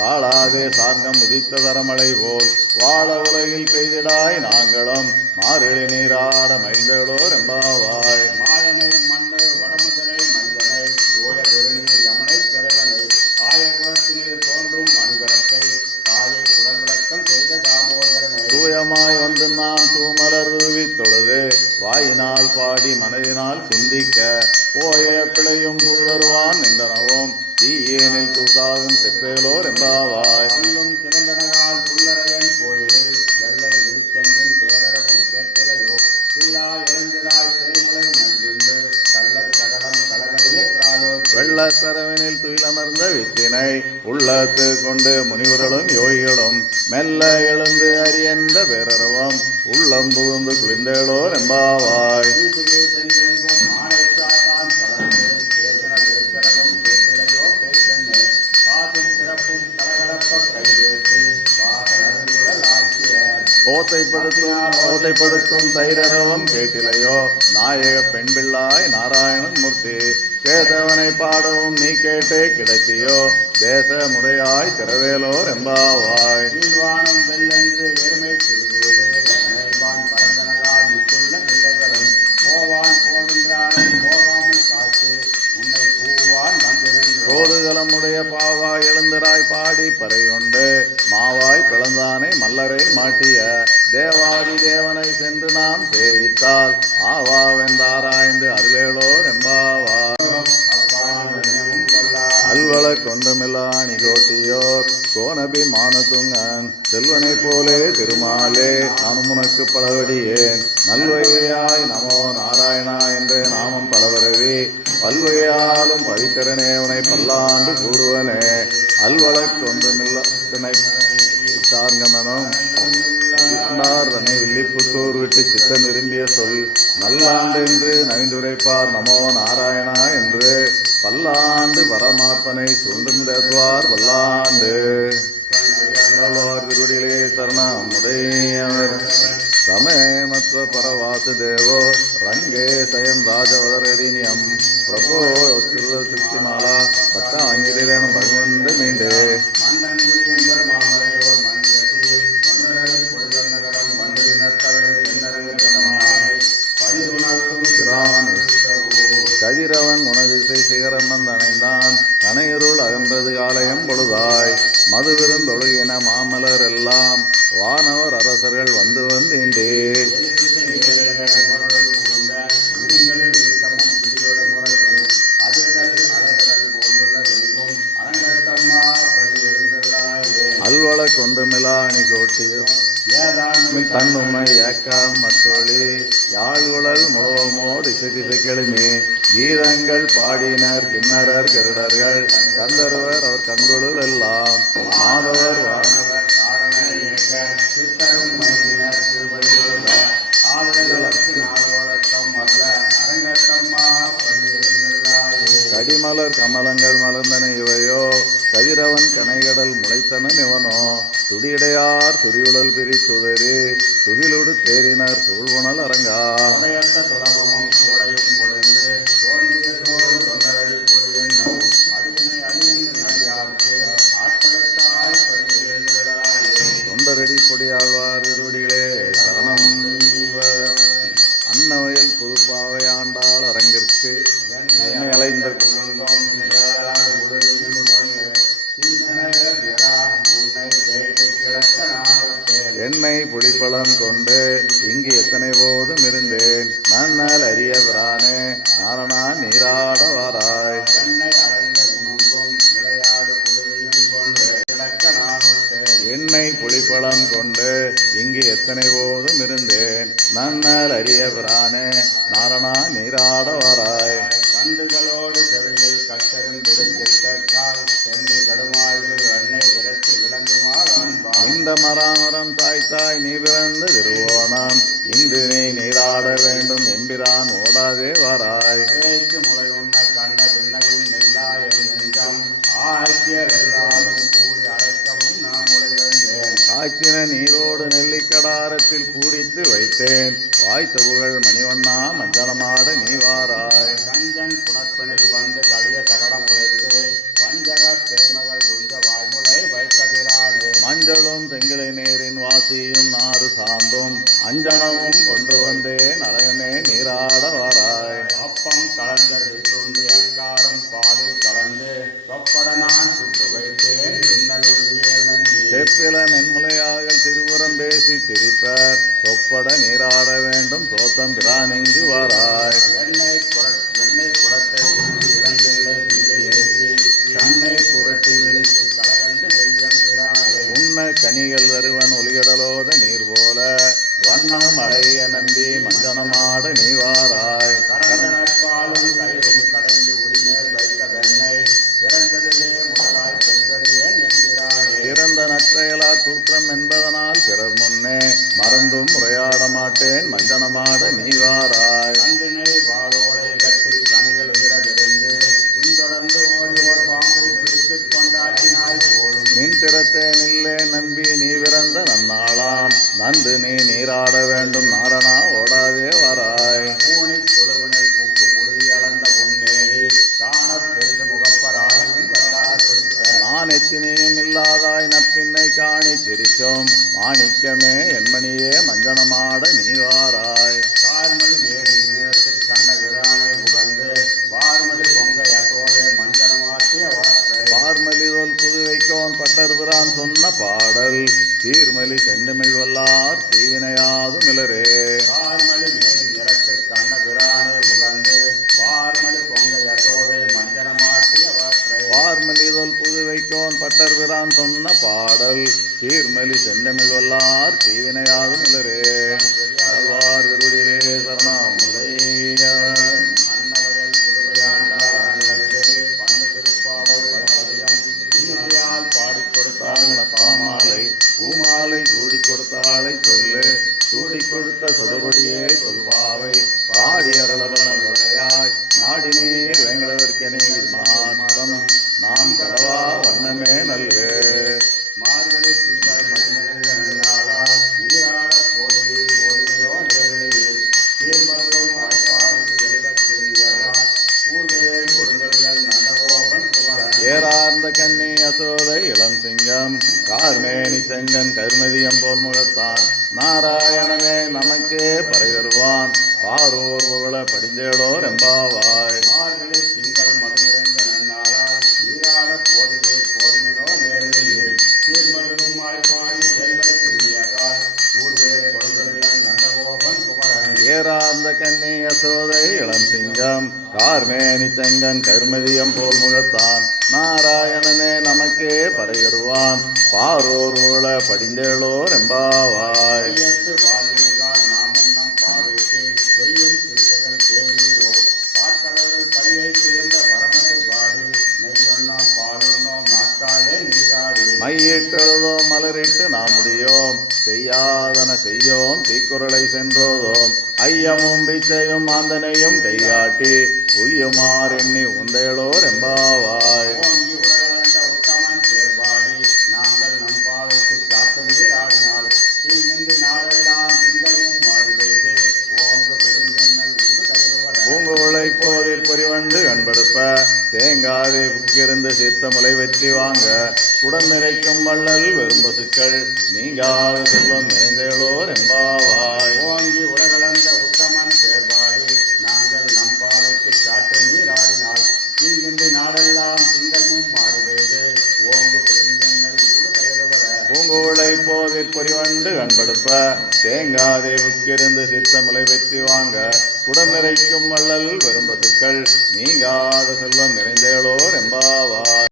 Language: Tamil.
தாளாதே சார்ந்தம் உதித்த தரமழை போல் வாழ உலகில் பெய்திடாய் நாங்களும் மாறிழி நீராட மைந்தளோர் எம்பாவாய். மாயனை மண்ணு வடமுதலை மைந்தனை தூய பெருநீர் யமனை திரைவனை ஆய குலத்தினில் தோன்றும் அணிவிளக்கை தாயை குடல் விளக்கம் செய்த தாமோதரனை தூயமாய் வந்து நாம் தூமலர் தூவி தொழுது வாயினால் பாடி மனதினால் சிந்திக்க போய பிழையும் புதருவான் நின்றனவும் தீயேனில் தூசாகும் செப்பேலோர் எம்பாவாய். சொல்லும் திறந்தனகால் புல்லரையன் கோயிலில் வெள்ளை விழிச்செங்கின் பேரரவும் கேட்டிலையோ பில்லா எழுந்திராய் தேமுலை மஞ்சுண்டு கள்ளத் தகடம் கலகலிய காலோ வெள்ளத்தரவனில் துயிலமர்ந்த வித்தினை உள்ளத்து கொண்டு முனிவர்களும் யோகிகளும் மெல்ல எழுந்து அரியன்ற பேரரவம் உள்ளம் புகுந்து குளிர்ந்தேளோர் எம்பாவாய். சென்றெங்கும் ஆணை சாத்தான் கலந்து பேசின பேச்சரவும் கேட்டிலையோ பேச்சென்னே காசும் பிறப்பும் கலகலப்ப கைவேசி வாசல் ஆக்கிய ஓத்தைப்படுத்தும் தைரரவம் கேட்டிலையோ நாயக பெண் பிள்ளாய் நாராயணன் மூர்த்தி கேட்டவனை பாடவும் நீ கேட்டே கிடைத்தியோ தேசமுடையாய் திரவேலோர் எம்பாவாய். வீழ்வானம் வெள்ளென்று எருமை திருவிழே நினைவான் பரந்தனகால் மிக்குள்ள பிள்ளைகளும் போவான் போகின்றாரை போகாமல் காத்து உன்னை பூவான் வந்து நின்று கோதுகலமுடைய பாவாய் எழுந்தராய் பாடி பறை கொண்டு மாவாய் பிளந்தானை மல்லரை மாட்டிய தேவாதி தேவனை சென்று நாம் சேவித்தால் ஆவாவென்றாராய்ந்து அருளேளோர் எம்பாவாய். அல்வள கொண்டுமில்லா நிகோட்டியோர் கோணபிமானத்துங்கன் செல்வனை போலே திருமாலே நானும் உனக்கு பலவடியேன் நல்வையாய் நமோ நாராயணா என்ற நாமம் பலவரவி பல்வையாலும் பவித்திரனே உனை பல்லாண்டு கூறுவனே அல்வள கொண்டுமில்லா சார்கமனும் தன்னை வில்லிப்புத்தூர் விட்டு சித்தம் விரும்பிய சொல் நல்லாண்டு என்று நவிந்துரைப்பார் நமோ நாராயணா என்று பல்லாண்டு பரமாத்மனை சுண்டுவார் வல்லாண்டு திருடிலே சரணமுடையவர் சமயமத்வ பரவாசுதேவோ ரங்கே சயம் ராஜவதரதினியம் பிரபோ திருமாலா பட்டாங்கிரேனும் பகவந்த மீண்டே கதிரவன் உனதிசை சிகரம் வந்தணைந்தான் கனையருள் அகன்றது காலயம் பொழுதாய் மதுவிருந்தொழுகின மாமலர் எல்லாம் வானவர் அரசர்கள் வந்து வந்தீண்டே அல்வள கொண்டுமிலா அணி கோட்டியோ தன்னுமை ஏக்கம் மத்தொழி யாழ்குழல் முழவமோடு இசைதிசை கிளமி கீதங்கள் பாடினர் கிண்ணறர் கருடர்கள் கந்தர்வர் அவர் கண்களுள் எல்லாம் மாதவர் கடிமலர் கமலங்கள் மலர்ந்தன இவையோ கதிரவன் கனைகடல் முளைத்தன இவனோ துடியடையார் துரியுழல் பிரித்துதறி துகிலுடு தேறினர் சூழ்வுணல் அரங்கா தொண்டரடி பொடியாழ்வார் இருவடிகளே சரணம். அன்னவயல் புதுப்பாவை ஆண்டாள் அரங்கிற்கு அலைந்த எண்ணெய் புளிப்பழம் கொண்டு இங்கு எத்தனை போதும் இருந்தேன் நன்னால் அரிய பிரானே நாரணா நீராட வாராய். எண்ணெய் புளிப்பழம் கொண்டு இங்கு எத்தனை போதும் இருந்தேன் நன்னால் அரிய பிரானே நாரணா நீராட வாராய். கண்டுகளோடு செவியில் கட்டெரும்பிடுக்கால் சென்று கடுமாயில் எண்ணெய் விரட்டி விளங்குமாறு இந்த மராமரம் தாய்த்தாய் நீ பிறந்த திருவோணம் இன்று நீ நீராட வேண்டும் எம்பிரான் ஓடாதே வாராய். முளை உண்ண கண்ட பின்னையும் நெல்லாய நெஞ்சம் ஆய்ச்சியர் எல்லாரும் கூடி அழைக்கவும் நான் முளைவேன். காய்ச்சின நீரோடு நெல்லிக்கடாரத்தில் பூரித்து வைத்தேன் வாய்த்த புகழ் மணிவண்ணா மஞ்சளமாட நீ வாராய். கஞ்சன் புனற்பெணில் வந்து கடிய தகடம் உழைத்து வஞ்சக தேமகள் துஞ்ச வாய்முளை வைத்த சீர்மலி செந்தமிழ் வல்லார் தீவினையாகும் இல்லரே ஆழ்வார் திருவடியிலே சரணாமுடையவன் அன்னவயல் புதுவையாண்டார் அண்ணலுக்கே பண்ணு திருப்பாவல் பலபதியம் இனிமையால் பாடிக் கொடுத்தாள் பாமாலை பூமாலை சூடி கொடுத்தாளை சொல்லு சூடி கொடுத்த சுடபடியே சொல்வாவை பாடி அருளவன் உரையாய் நாடி நீர் வேங்களவர்க்கெனை மாற்றம் நாம் கடவா வண்ணமே நல்கு மார்கழி திங்கள் மதிநிறைந்த நன்னாளால் நீராட போதுவீர் போதுமையோ நிலைகளில் தீர்மருளும் வாய்ப்பாடி செல்வச் செல்வியரால் பூர்வே கொடுந்தொழிகள் நந்தகோபன் குமரன் ஏறார்ந்த கன்னி அசோதை இளம் சிங்கம் கார்மேனி செங்கன் கருமதியம் போல் முகத்தான் நாராயணனே நமக்கே பறை தருவான் பாரோர் புகழ படிந்தேளோர் எம்பாவாய் மார்கழி திங்கள் மதிநிறைந்த நன்னாளால் நீராட போதுவீர் போதுமையோ நேரலில் தீர்மருளும் வாய்ப்பாடி செல்வச் செல்வியரால் பூர்வே கொடுந்தொழிகள் நந்தகோபன் குமரன் ஏறார்ந்த கன்னி அசோதை இளம் சிங்கம் கார்மேனி செங்கன் கருமதியம் போல் முகத்தான் நாராயணனே நமக்கே பறை தருவான் பாரோர் புகழ படிந்தேளோர் எம்பாவாய் கையத்து வாழ்வீர்கள் நாமும் நம் பாவைக்கு செய்யும் திருச்செயல் கேளீரோ பாற்கடவுள் கையை சேர்ந்த பரமனை பாடி நெய்யொன்னோம் பாலுண்ணோம் நாட்காலே நீராடி மையிட்டெழுதோம் மலரிட்டு நாம் முடியோம் செய்யாதன செய்யோம் தீக்குறளை சென்றோதோம் ஐயமும் பிச்சையும் ஆந்தனையும் கைகாட்டி உய்யுமார் எண்ணி உந்தையளோர் எம்பாவாய் ஓங்கி உலகளந்த உத்தமன் சேர்பாடி நாங்கள் நம் பாவைக்கு சாத்து நீராடினால் தீங்கின்றி நாடெல்லாம் திங்களும் மாறி பெய்து ஓங்கு பெருஞ்சென்னல் ஊடு கையிலுவட பூங்குழை போதில் பொறிவண்டு கண்படுப்ப தேங்காதே புக்கிருந்து சித்த முலை வெற்றி வாங்க குடம் நிறைக்கும் வள்ளல் வெறும் பசுக்கள் நீங்காத செல்வம் நிறைந்தேளோர் எம்பாவாய் ஓங்கி உலகளந்த உத்தமன் சேர்பாடி நாங்கள் நம் பாவைக்கு சாட்டு நீராடினால் தீங்கின்றி நாடெல்லாம் திங்களும் மாறி பெய்து ஓங்கு பெருஞ்சென்னல் ஊடு கையிலுவட பூங்குழை போதில் பொறிவண்டு கண்படுப்ப தேங்காதே புக்கிருந்து சித்த முலை வெற்றி வாங்க குடம் நிறைக்கும் வள்ளல் வெறும் பசுக்கள் நீங்காத செல்வம் நிறைந்தேளோர் எம்பாவாய்